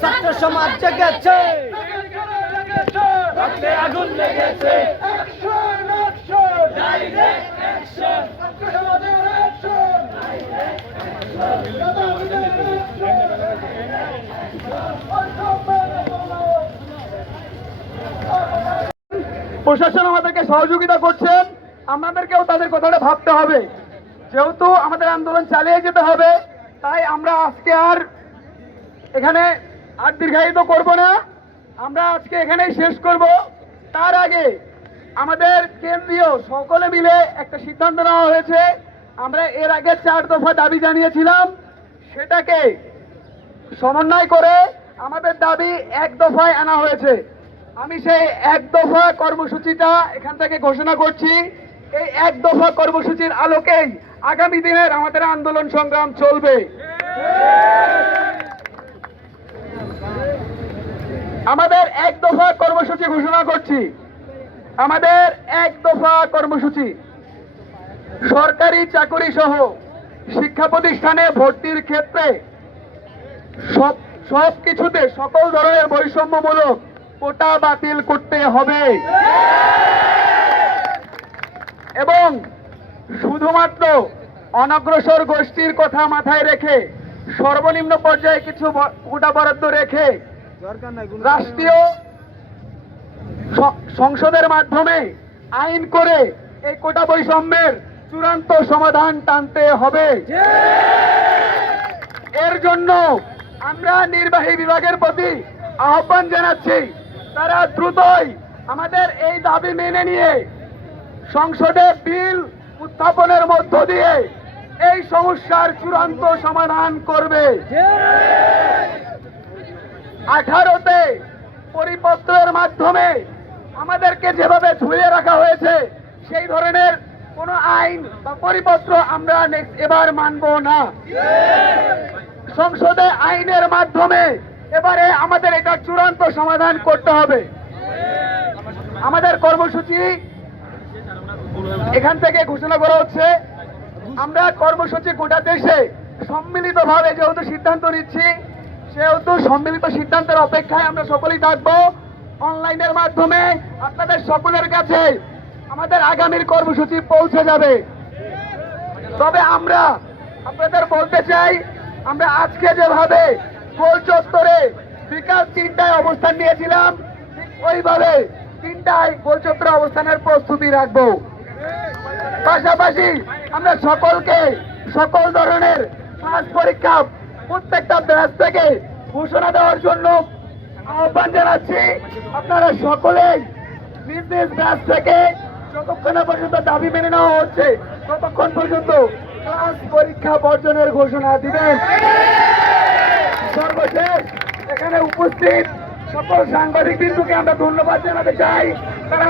ছাত্র সমাজ জেগেছে, রক্তে আগুন লেগেছে। প্রশাসন আমাদেরকে সহযোগিতা করছেন, আমাদেরকেও তাদের কথাটা ভাবতে হবে। যেহেতু আমাদের আন্দোলন চালিয়ে যেতে হবে, তাই আমরা আজকে আর এখানে দীর্ঘায়িত করব না। আমরা আজকে এখানেই শেষ করব। তার আগে আমাদের কেন্দ্রীয় সকলে মিলে একটা সিদ্ধান্ত নেওয়া হয়েছে। আমরা এর আগে 4 দফা দাবি জানিয়েছিলাম, সেটাকে সমন্বয় করে আমাদের দাবি 1 দফায় আনা হয়েছে। আমি সেই 1 দফা কর্মসূচিটা এখান থেকে ঘোষণা করছি। এই 1 দফা কর্মসূচির আলোকেই আগামী দিনের আমাদের আন্দোলন সংগ্রাম চলবে। আমাদের 1 দফা কর্মসূচি ঘোষণা করছি। আমাদের 1 দফা কর্মসূচি, সরকারি চাকরি সহ শিক্ষা প্রতিষ্ঠানে ভর্তির ক্ষেত্রে সব কিছুতে সকল ধরনের বৈষম্যমূলক কোটা বাতিল করতে হবে এবং শুধুমাত্র অনগ্রসর গোষ্ঠীর কথা মাথায় রেখে সর্বনিম্ন পর্যায়ে কিছু কোটা বরাদ্দ রেখে রাষ্ট্রীয় সংসদের মাধ্যমে আইন করে এই কোটা বৈষম্যের চূড়ান্ত সমাধান টানতে হবে। এর জন্য আমরা নির্বাহী বিভাগের প্রতি আহ্বান জানাচ্ছি, তারা দ্রুতই আমাদের এই দাবি মেনে নিয়ে সংসদে বিল উত্থাপনের মধ্য দিয়ে এই সমস্যার চূড়ান্ত সমাধান করবে। 18তে পরিপত্রের মাধ্যমে আমাদেরকে যেভাবে ঝুলিয়ে রাখা হয়েছে, সেই ধরনের কোন আইন বা পরিপত্র আমরা এবার মানব না। সংসদে আইনের মাধ্যমে এবারে আমাদের এটা চূড়ান্ত সমাধান করতে হবে। আমাদের কর্মসূচি এখান থেকে ঘোষণা করা হচ্ছে। আমরা কর্মসূচি গোটা দেশে সম্মিলিতভাবে যেহেতু সিদ্ধান্ত নিচ্ছি, সেহেতু সম্মিলিত সিদ্ধান্তের অপেক্ষায় আমরা সকলেই থাকবো। অনলাইনের মাধ্যমে আপনাদের সকলের কাছে আমাদের আগামীর কর্মসূচি পৌঁছে যাবে। তবে আমরা আপনাদের বলতে চাই, আমরা আজকে যেভাবে গোল চত্বরে বিকাল 3টায় অবস্থান নিয়েছিলাম, ঠিক ওইভাবে 3টায় গোল চত্বরে অবস্থানের প্রস্তুতি রাখবো। পাশাপাশি আমরা সকলকে সকল ধরনের ক্লাস পরীক্ষা প্রত্যেকটা ব্যাচ থেকে ঘোষণা দেওয়ার জন্য আহ্বান জানাচ্ছি। আপনারা সকলেই নিজ নিজ ব্যাচ থেকে যতক্ষণ না পর্যন্ত দাবি মেনে নেওয়া হচ্ছে, ততক্ষণ পর্যন্ত ক্লাস পরীক্ষা বর্জনের ঘোষণা দিবেন। সর্বশেষ এখানে উপস্থিত সকল সাংবাদিক বৃন্দকে আমরা ধন্যবাদ জানাতে চাই। তারা